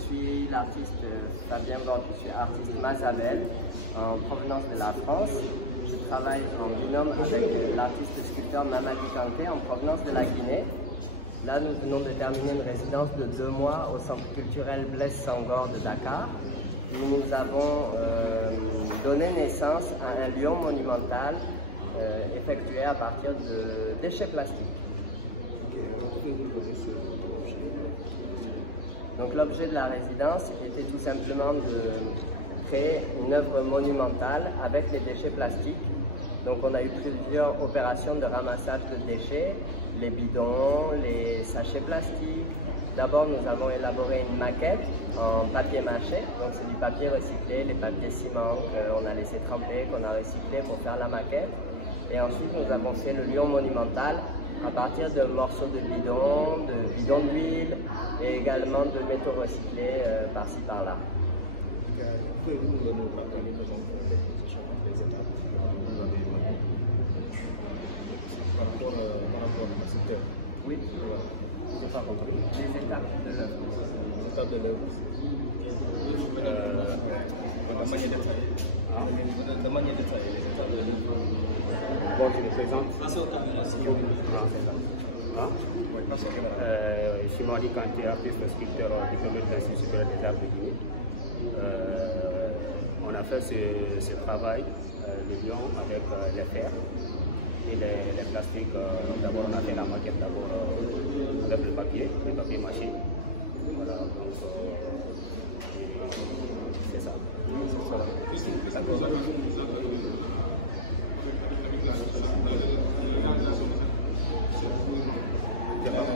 suis l'artiste Fabien Borde, je suis artiste Mazabel en provenance de la France. Je travaille en binôme avec l'artiste sculpteur Mamadi Kanté en provenance de la Guinée. Là, nous venons de terminer une résidence de 2 mois au centre culturel Blaise Senghor de Dakar, où nous avons donné naissance à un lion monumental effectué à partir de déchets plastiques. Donc l'objet de la résidence était tout simplement de créer une œuvre monumentale avec les déchets plastiques. Donc on a eu plusieurs opérations de ramassage de déchets, les bidons, les sachets plastiques. D'abord nous avons élaboré une maquette en papier mâché, donc c'est du papier recyclé, les papiers ciment qu'on a laissé tremper, qu'on a recyclé pour faire la maquette. Et ensuite nous avons fait le lion monumental à partir de morceaux de bidons d'huile et également de métaux recyclés par-ci par-là. Pouvez-vous nous partager les étapes par rapport à cette œuvre? Oui, je n'ai pas compris. Les étapes de l'œuvre. Les étapes de l'œuvre. De manière détaillée. De manière détaillée, les étapes de l'œuvre. Bon, je me présente. Je suis Mamadi Kanté, artiste sculpteur diplômé de l'Institut supérieur des arts de Guinée. On a fait ce travail, le lion, avec les fers et les plastiques. D'abord, on a fait la maquette avec le papier mâché. Voilà, donc c'est ça.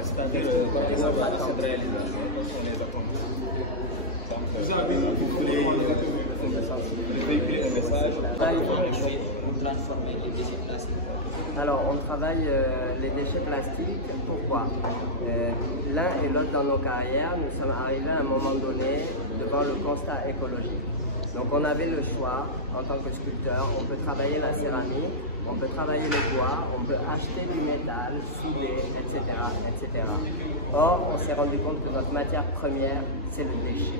C'est-à-dire, par exemple, à cette réalisation, quelles sont les attentes? Vous voulez véhiculer un message pour transformer les déchets plastiques. Alors, on travaille les déchets plastiques. Pourquoi? L'un et l'autre dans nos carrières, nous sommes arrivés à un moment donné devant le constat écologique. Donc on avait le choix, en tant que sculpteur, on peut travailler la céramique, on peut travailler le bois, on peut acheter du métal, souder, etc., etc. Or, on s'est rendu compte que notre matière première, c'est le déchet.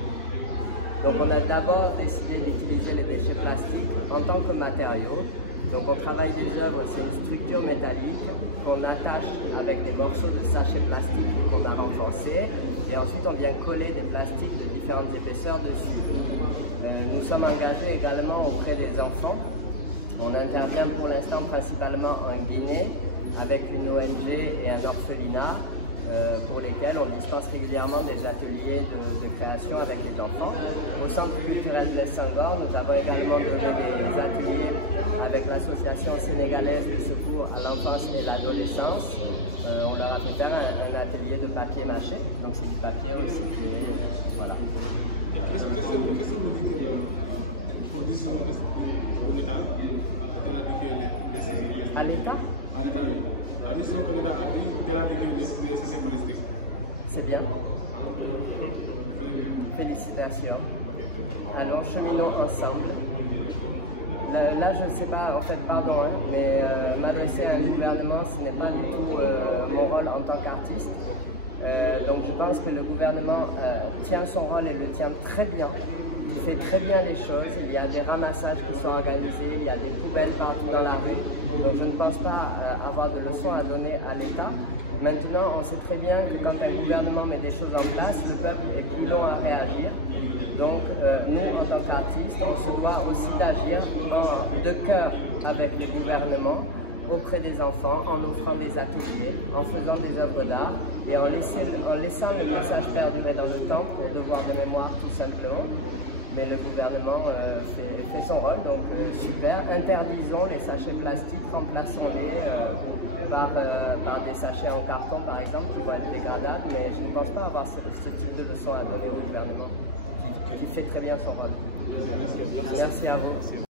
Donc on a d'abord décidé d'utiliser les déchets plastiques en tant que matériau. Donc on travaille des œuvres, c'est une structure métallique qu'on attache avec des morceaux de sachets plastiques qu'on a renforcés. Et ensuite on vient coller des plastiques de différentes épaisseurs dessus. Nous sommes engagés également auprès des enfants. On intervient pour l'instant principalement en Guinée avec une ONG et un orphelinat pour lesquels on dispense régulièrement des ateliers de création avec les enfants. Au centre culturel Blaise Senghor, nous avons également donné des ateliers avec l'association sénégalaise de secours à l'enfance et l'adolescence. On leur a fait faire un atelier de papier mâché, donc c'est du papier recyclé, voilà. À l'État? C'est bien. Félicitations. Allons, cheminons ensemble. Là, je ne sais pas, en fait, pardon, mais m'adresser à un gouvernement, ce n'est pas du tout mon rôle en tant qu'artiste. Donc je pense que le gouvernement tient son rôle et le tient très bien. Il fait très bien les choses. Il y a des ramassages qui sont organisés, il y a des poubelles partout dans la rue. Donc je ne pense pas avoir de leçons à donner à l'État. Maintenant, on sait très bien que quand un gouvernement met des choses en place, le peuple est plus long à réagir. Donc nous, en tant qu'artistes, on se doit aussi d'agir de cœur avec le gouvernement, auprès des enfants, en offrant des ateliers, en faisant des œuvres d'art et en laissant le message perdurer dans le temps pour devoir de mémoire tout simplement. Mais le gouvernement fait son rôle, donc super. Interdisons les sachets plastiques, remplaçons-les par des sachets en carton par exemple qui vont être dégradables, mais je ne pense pas avoir ce type de leçon à donner au gouvernement qui fait très bien son rôle. Merci à vous.